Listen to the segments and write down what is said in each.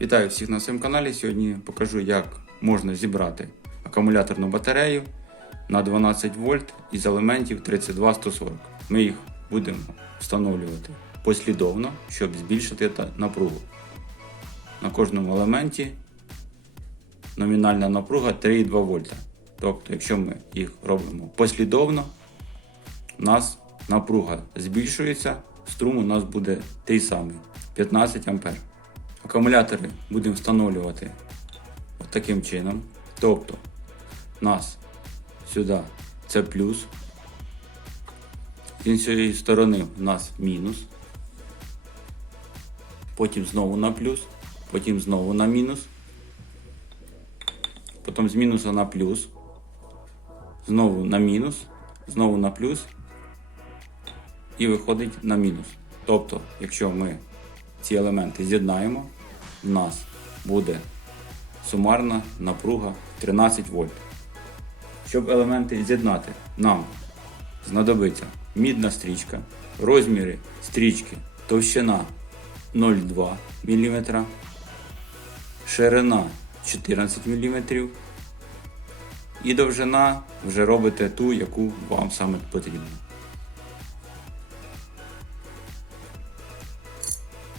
Вітаю всіх на своєму каналі. Сьогодні покажу, як можна зібрати акумуляторну батарею на 12 вольт із елементів 32140. Ми їх будемо встановлювати послідовно, щоб збільшити напругу. На кожному елементі номінальна напруга 3,2 вольта. Тобто, якщо ми їх робимо послідовно, у нас напруга збільшується, струм у нас буде той самий 15 ампер. Акумулятори будемо встановлювати таким чином. Тобто, у нас сюди це плюс, з іншої сторони у нас мінус, потім знову на плюс, потім знову на мінус, потім з мінуса на плюс, знову на мінус, знову на плюс. І виходить на мінус. Тобто, якщо ми ці елементи з'єднаємо, у нас буде сумарна напруга 13 вольт. Щоб елементи з'єднати, нам знадобиться мідна стрічка, розміри стрічки товщина 0,2 мм, ширина 14 мм і довжина вже робите ту, яку вам саме потрібно.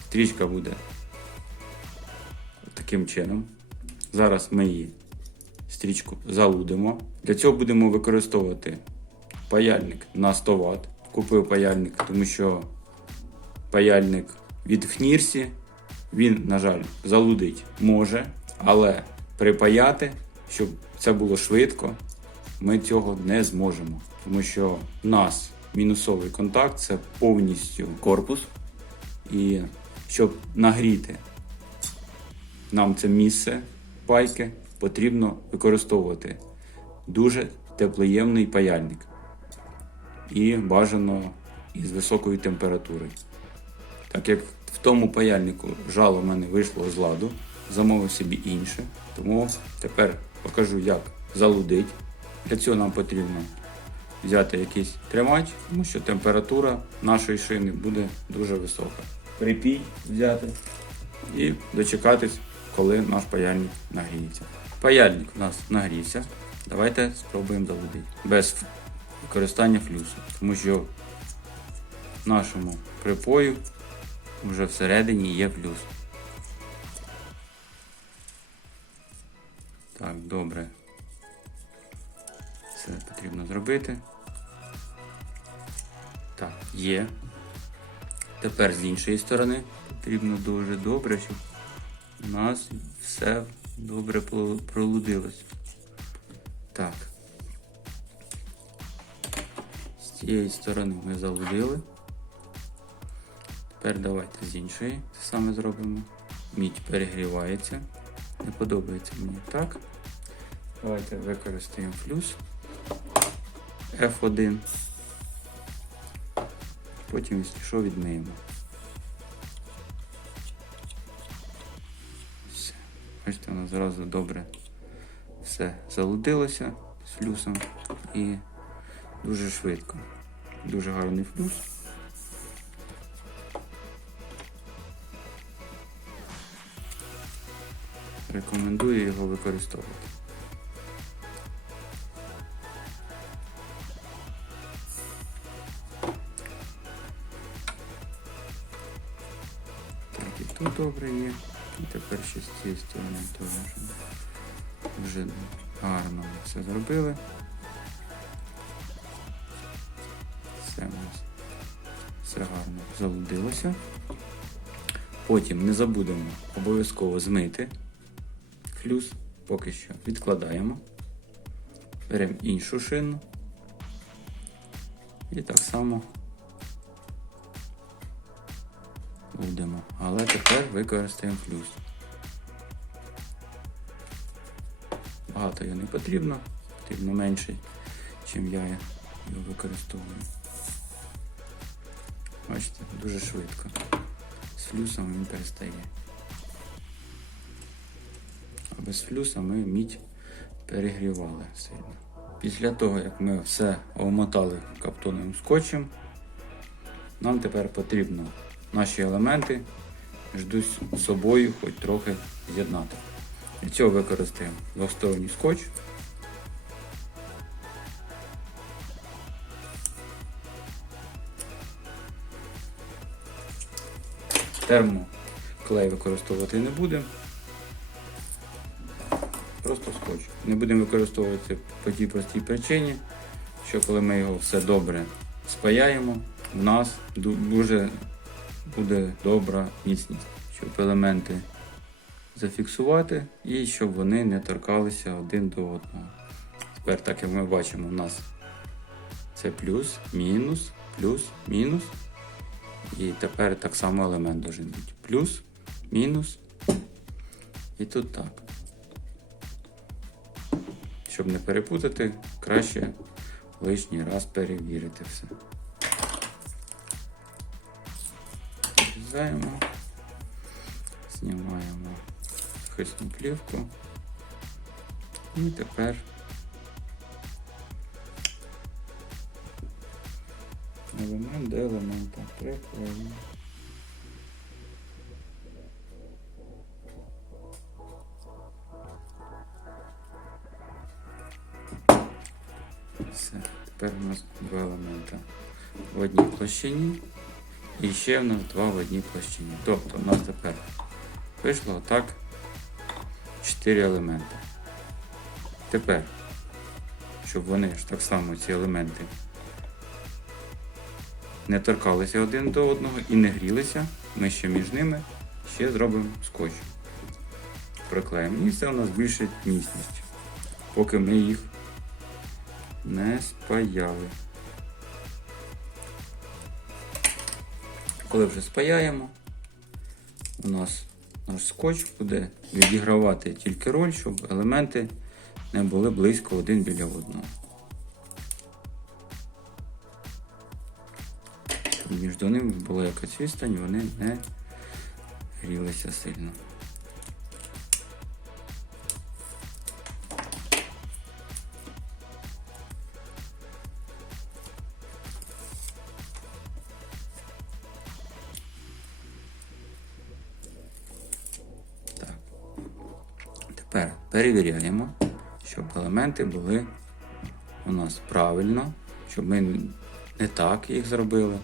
Стрічка буде таким чином. Зараз ми її стрічку залудимо. Для цього будемо використовувати паяльник на 100 Вт. Купив паяльник, тому що паяльник від Фнірсі, він, на жаль, залудить може, але припаяти, щоб це було швидко, ми цього не зможемо. Тому що в нас мінусовий контакт це повністю корпус. І щоб нагріти нам це місце пайки, потрібно використовувати дуже теплоємний паяльник. І бажано із високою температурою. Так як в тому паяльнику жало в мене вийшло з ладу, замовив собі інше. Тому тепер покажу, як залудить. Для цього нам потрібно взяти якийсь тримач, тому що температура нашої шини буде дуже висока. Припій взяти і дочекатись, коли наш паяльник нагріється. Паяльник у нас нагрівся. Давайте спробуємо залудити без використання флюсу, тому що в нашому припою вже всередині є флюс. Так, добре. Це потрібно зробити. Так, є. Тепер з іншої сторони потрібно дуже добре, щоб у нас все добре пролудилось. Так. З цієї сторони ми залудили. Тепер давайте з іншої це саме зробимо. Мідь перегрівається. Не подобається мені так. Давайте використаємо флюс F1. Потім, якщо що, відмиємо. Бачите, воно зразу добре все залудилося з флюсом і дуже швидко. Дуже гарний флюс. Рекомендую його використовувати. Так, і тут добре є. Тепер ще з цієї сторони теж вже, гарно все зробили. Все у нас все гарно залудилося. Потім не забудемо обов'язково змити флюс, поки що відкладаємо. Беремо іншу шину і так само будемо. Але тепер використаємо флюс. Багато його не потрібно, потрібно менше, чим я його використовую. Бачите, дуже швидко. З флюсом він перестає. А без флюса ми мідь перегрівали сильно. Після того, як ми все омотали каптоновим скотчем, нам тепер потрібно наші елементи жду з собою хоч трохи з'єднати. Для цього використаємо двосторонній скотч. Термоклей використовувати не будемо. Просто скотч. Не будемо використовувати по тій простій причині, що коли ми його все добре спаяємо, в нас дуже буде добра міцність, щоб елементи зафіксувати і щоб вони не торкалися один до одного. Тепер, так як ми бачимо, у нас це плюс, мінус, плюс, мінус. І тепер так само елемент должен бути. Плюс, мінус. І тут так. Щоб не перепутати, краще лишній раз перевірити все. Зрізаємо, знімаємо захисну плівку. І тепер елемент до елемента приклеїмо. Все, тепер у нас два елемента в одній площині. І ще в нас два в одній площині. Тобто у нас тепер вийшло так 4 елементи. Тепер, щоб вони ж так само ці елементи не торкалися один до одного і не грілися, ми ще між ними ще зробимо скотч. Приклеїмо. І це у нас збільшить міцність, поки ми їх не спаяли. Коли вже спаяємо, у нас наш скотч буде відігравати тільки роль, щоб елементи не були близько один біля одного. Щоб Між ними була якась відстань, вони не грілися сильно. Перевіряємо, щоб елементи були у нас правильно, щоб ми не так їх зробили.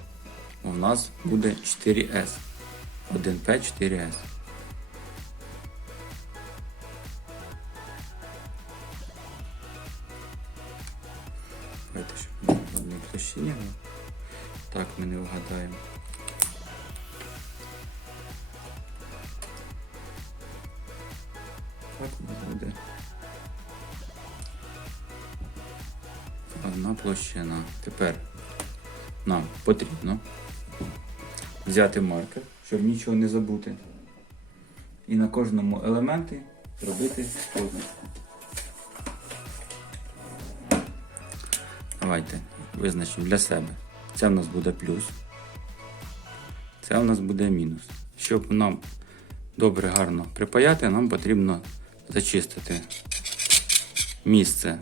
У нас буде 4S. 1P Одна площина. Тепер нам потрібно взяти маркер, щоб нічого не забути. І на кожному елементі зробити позначку. Давайте визначимо для себе. Це в нас буде плюс. Це в нас буде мінус. Щоб нам добре гарно припаяти, нам потрібно зачистити місце,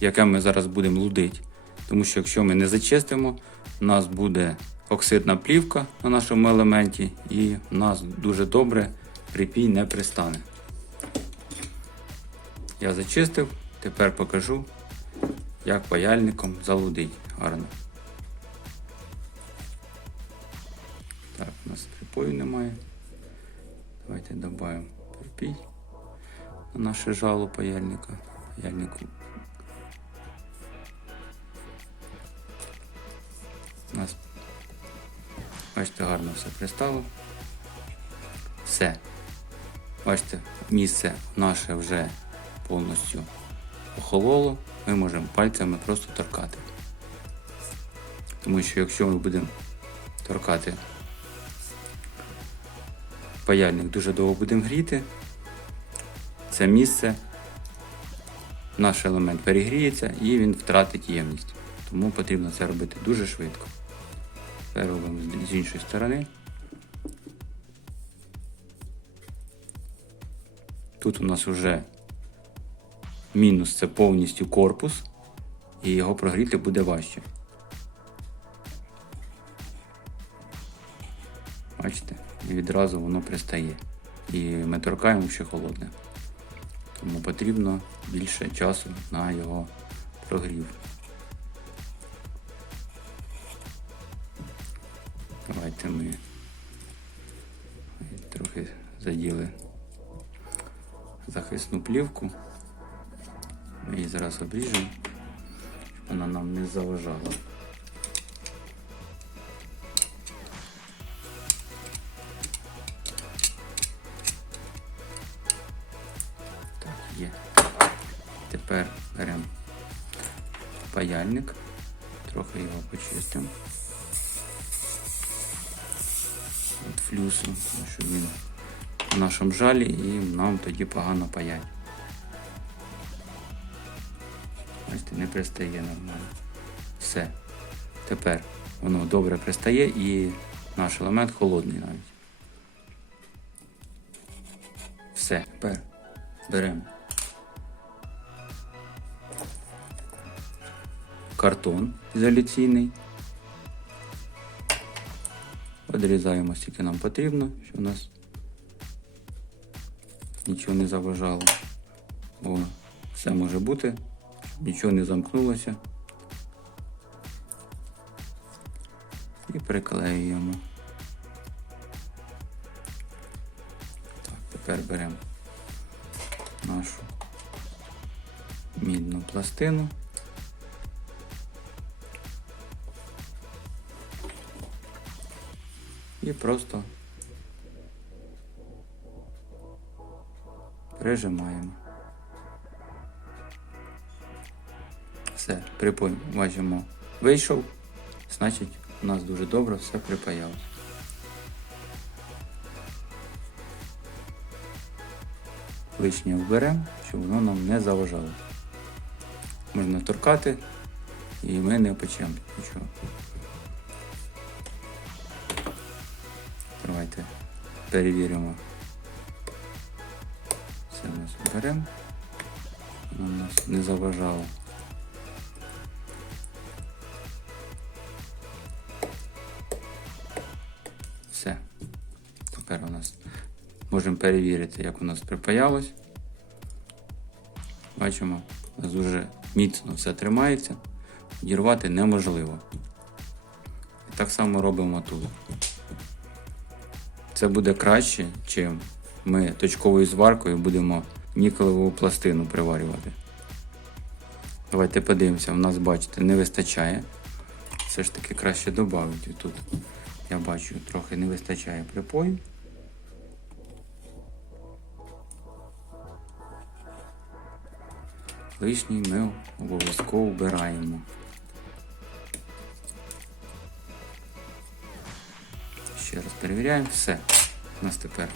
яке ми зараз будемо лудити. Тому що якщо ми не зачистимо, у нас буде оксидна плівка на нашому елементі і в нас дуже добре припій не пристане. Я зачистив, тепер покажу, як паяльником залудить гарно. Так, у нас припою немає. Давайте додаємо припій на наше жало паяльника. Паяльнику бачите, гарно все пристало. Все. Бачите, місце наше вже повністю охололо. Ми можемо пальцями просто торкати. Тому що якщо ми будемо торкати паяльник дуже довго будемо гріти, це місце, наш елемент перегріється і він втратить ємність. Тому потрібно це робити дуже швидко. Тепер робимо з іншої сторони. Тут у нас вже мінус це повністю корпус, і його прогріти буде важче. Бачите, і відразу воно пристає. І ми торкаємо ще холодне. Тому потрібно більше часу на його прогрів. Заділи захисну плівку. Ми її зараз обріжемо, щоб вона нам не заважала. Так, є. Тепер беремо паяльник, нашому жалі і нам тоді погано паять. Бачите, не пристає нормально. Все. Тепер воно добре пристає і наш елемент холодний навіть. Все. Тепер беремо картон ізоляційний. Відрізаємо скільки нам потрібно, щоб у нас нічого не заважало. Бо все може бути, нічого не замкнулося. І приклеюємо. Так, тепер беремо нашу мідну пластину. І просто прижимаємо. Все, припой, бачимо, вийшов, значить у нас дуже добре все припаялось. Лишнє вберемо, щоб воно нам не заважало. Можна торкати і ми не печемо нічого. Давайте перевіримо. Ми. Воно нас не заважало. Все. Тепер у нас можемо перевірити, як у нас припаялось. Бачимо, у нас дуже міцно все тримається, дірвати неможливо. І так само робимо тут. Це буде краще, чим ми точковою зваркою будемо нікелеву пластину приварювати. Давайте подивимося, у нас, бачите, не вистачає. Все ж таки краще додати. Тут я бачу, трохи не вистачає припою. Лишній ми обов'язково вбираємо. Ще раз перевіряємо. Все. У нас тепер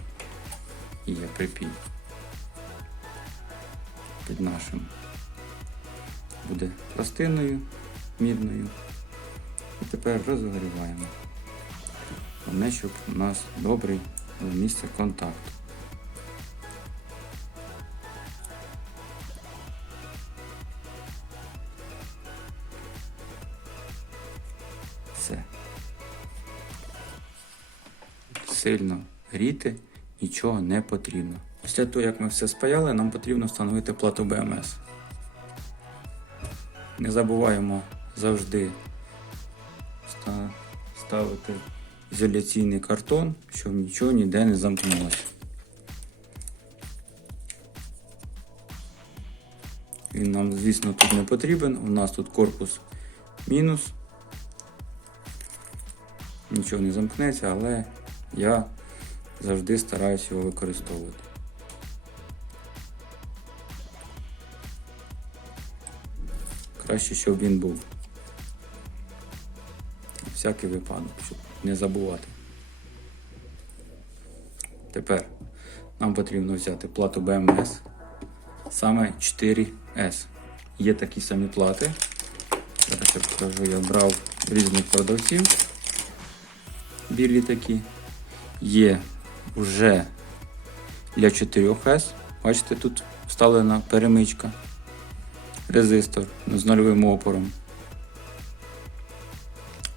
є припій під нашим. Буде пластиною мідною. І тепер розгоріваємо. Головне, щоб у нас добрий місце контакту. Все. Сильно гріти нічого не потрібно. Після того, як ми все спаяли, нам потрібно встановити плату БМС. Не забуваємо завжди ставити ізоляційний картон, щоб нічого ніде не замкнулося. Він нам, звісно, тут не потрібен. У нас тут корпус мінус. Нічого не замкнеться, але я завжди стараюся його використовувати. Краще, щоб він був. Всякий випадок, щоб не забувати. Тепер нам потрібно взяти плату BMS, саме 4S. Є такі самі плати. Зараз я покажу, я брав різних продавців. Білі такі. Є вже для 4S. Бачите, тут вставлена перемичка. Резистор з нульовим опором.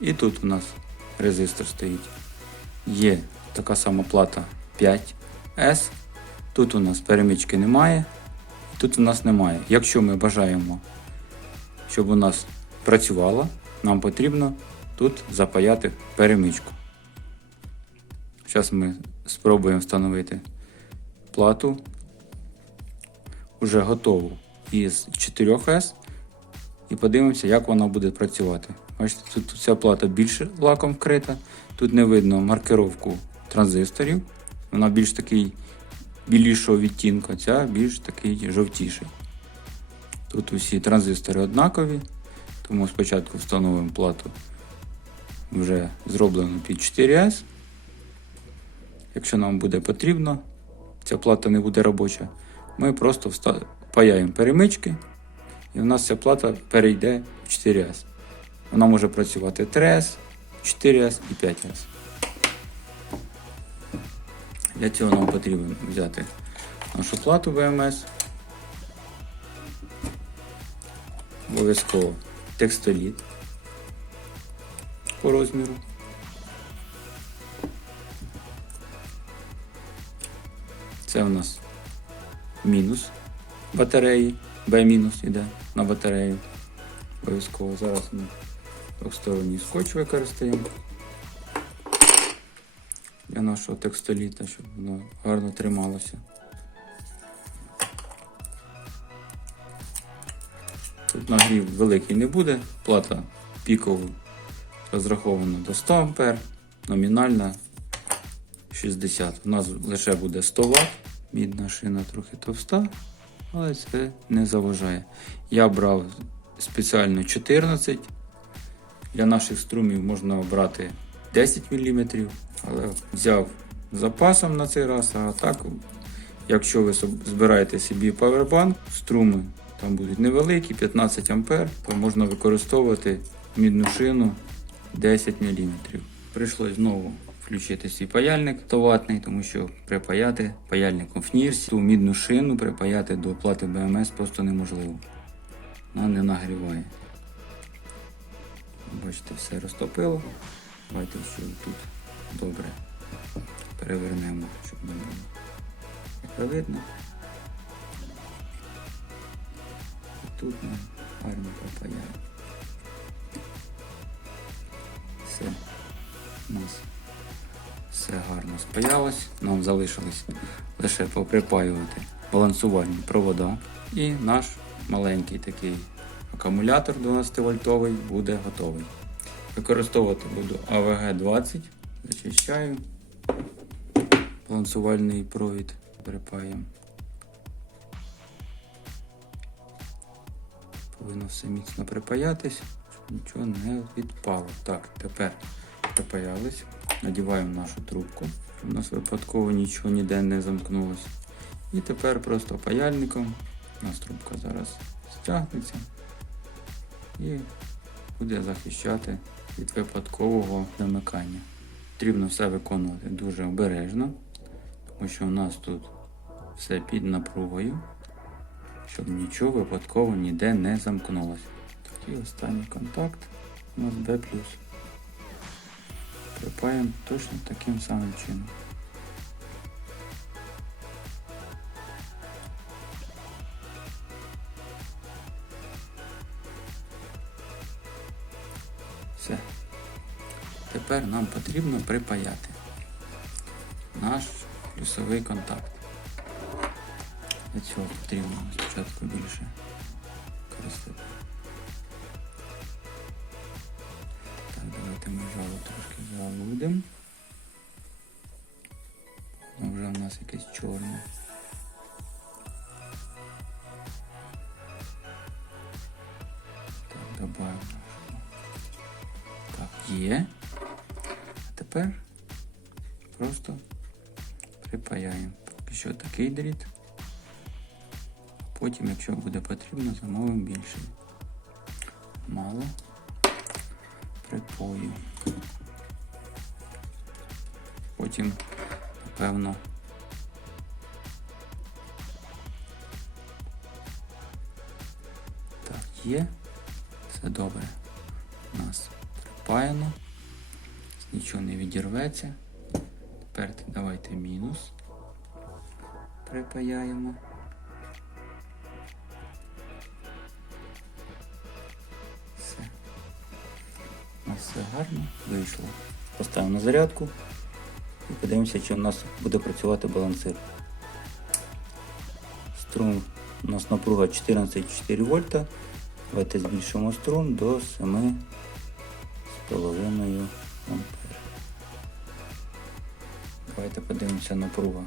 І тут у нас резистор стоїть. Є така сама плата 5S. Тут у нас перемички немає. Тут у нас немає. Якщо ми бажаємо, щоб у нас працювало, нам потрібно тут запаяти перемичку. Зараз ми спробуємо встановити плату вже готову із 4S і подивимося, як вона буде працювати. Бачите, тут ця плата більше лаком вкрита, тут не видно маркировку транзисторів, вона більш такий білішого відтінку, ця більш такий жовтіший. Тут усі транзистори однакові, тому спочатку встановимо плату вже зроблену під 4S. Якщо нам буде потрібно, ця плата не буде робоча, ми просто паяємо перемички, і в нас ця плата перейде в 4S. Вона може працювати 3S, 4S і 5S. Для цього нам потрібно взяти нашу плату VMS. Обов'язково текстоліт по розміру. Це у нас мінус батареї, мінус іде на батарею. Обов'язково зараз ми двохсторонній скотч використаємо для нашого текстоліта, щоб воно гарно трималося. Тут нагрів великий не буде, плата пікову розрахована до 100 А, номінальна 60. У нас лише буде 100 Вт, мідна шина трохи товста, але це не заважає. Я брав спеціально 14. Для наших струмів можна обрати 10 мм, але взяв запасом на цей раз, а так, якщо ви збираєте собі павербанк, струми там будуть невеликі, 15 А, то можна використовувати мідну шину 10 мм. Прийшлось знову включити свій паяльник товатний, тому що припаяти паяльником в нірсі ту мідну шину припаяти до плати БМС просто неможливо. Вона не нагріває. Бачите, все розтопило. Давайте що тут добре перевернемо, щоб не було як видно. І тут ми гарно пропаяємо. Все. У нас все гарно спаялось. Нам залишилось лише поприпаювати балансувальні провода. І наш маленький такий акумулятор 12 вольтовий буде готовий. Використовувати буду AVG20. Зачищаю. Балансувальний провід припаємо. Повинно все міцно припаятись, щоб нічого не відпало. Так, тепер припаялись. Надіваємо нашу трубку, щоб у нас випадково нічого ніде не замкнулося. І тепер просто паяльником. У нас трубка зараз стягнеться і буде захищати від випадкового замикання. Потрібно все виконувати дуже обережно, тому що у нас тут все під напругою, щоб нічого випадково ніде не замкнулося. І останній контакт у нас B+. Припаємо точно таким самим чином. Все. Тепер нам потрібно припаяти наш плюсовий контакт. Для цього потрібно спочатку більше Воно вже в нас якесь чорне. Так, добавимо. Так, є. А тепер просто припаяємо. Поки що такий дріт. Потім, якщо буде потрібно, замовимо більший. Мало. Припою. Потім, напевно, так, є. Все добре. У нас припаяно. Нічого не відірветься. Тепер давайте мінус. Припаяємо. Все. У нас все гарно вийшло. Поставимо на зарядку і подивимося, чи у нас буде працювати балансир. Струм у нас напруга 14,4 вольта. Давайте збільшимо струм до 7,5 ампер. Давайте подивимося напруга,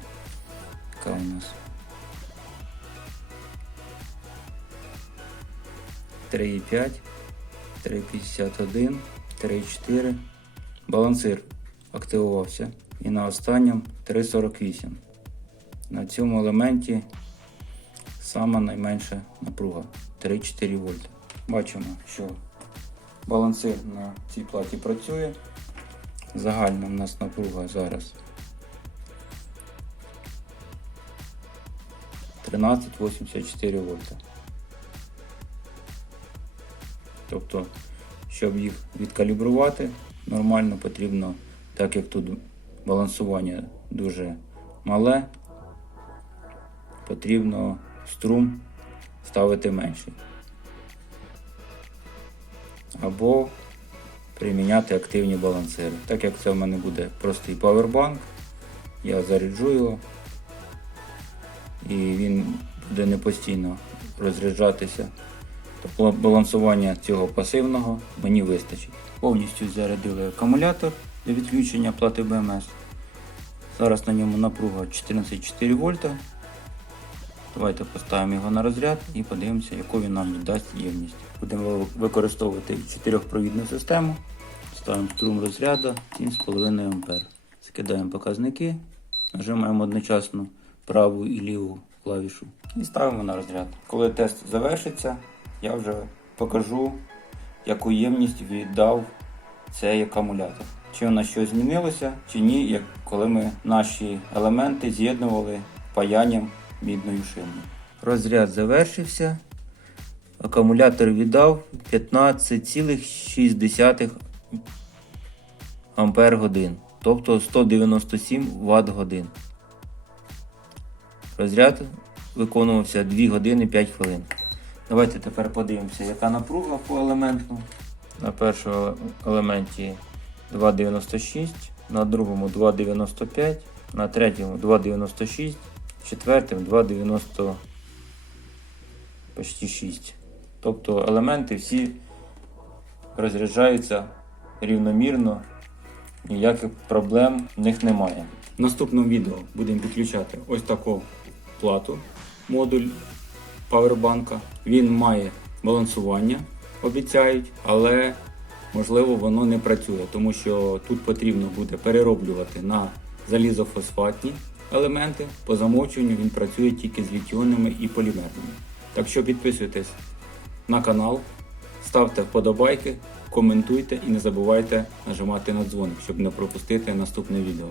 яка у нас. 3,5, 3,51, 3,4. Балансир активувався. І на останньому 3,48. На цьому елементі сама найменша напруга 3-4 вольта. Бачимо, що балансир на цій платі працює. Загальна в нас напруга зараз 13,84 вольта. Тобто, щоб їх відкалібрувати, нормально потрібно, так як тут балансування дуже мале, потрібно струм ставити менший. Або приміняти активні балансири. Так як це в мене буде простий павербанк, я заряджу його і він буде не постійно розряджатися. Тобто балансування цього пасивного мені вистачить. Повністю зарядили акумулятор для відключення плати БМС. Зараз на ньому напруга 14,4 вольта. Давайте поставимо його на розряд і подивимося, яку він нам дасть ємність. Будемо використовувати 4-провідну систему. Ставимо струм розряду 7,5 А. Скидаємо показники, нажимаємо одночасно праву і ліву клавішу і ставимо на розряд. Коли тест завершиться, я вже покажу, яку ємність віддав цей акумулятор. Чи у нас щось змінилося, чи ні, як коли ми наші елементи з'єднували паянням мідною шиною. Розряд завершився. Акумулятор віддав 15,6 ампер годин, тобто 197 Вт годин. Розряд виконувався 2 години 5 хвилин. Давайте тепер подивимося, яка напруга по елементу. На першому елементі 2,96, на другому 2,95, на третьому 2,96, четвертим 2,90 почти 6. Тобто елементи всі розряджаються рівномірно, ніяких проблем в них немає. В наступному відео будемо підключати ось таку плату, модуль павербанка. Він має балансування, обіцяють, але можливо воно не працює, тому що тут потрібно буде перероблювати на залізофосфатні елементи. По замовчуванню він працює тільки з літіонними і полімерними. Так що підписуйтесь на канал, ставте вподобайки, коментуйте і не забувайте нажимати на дзвоник, щоб не пропустити наступне відео.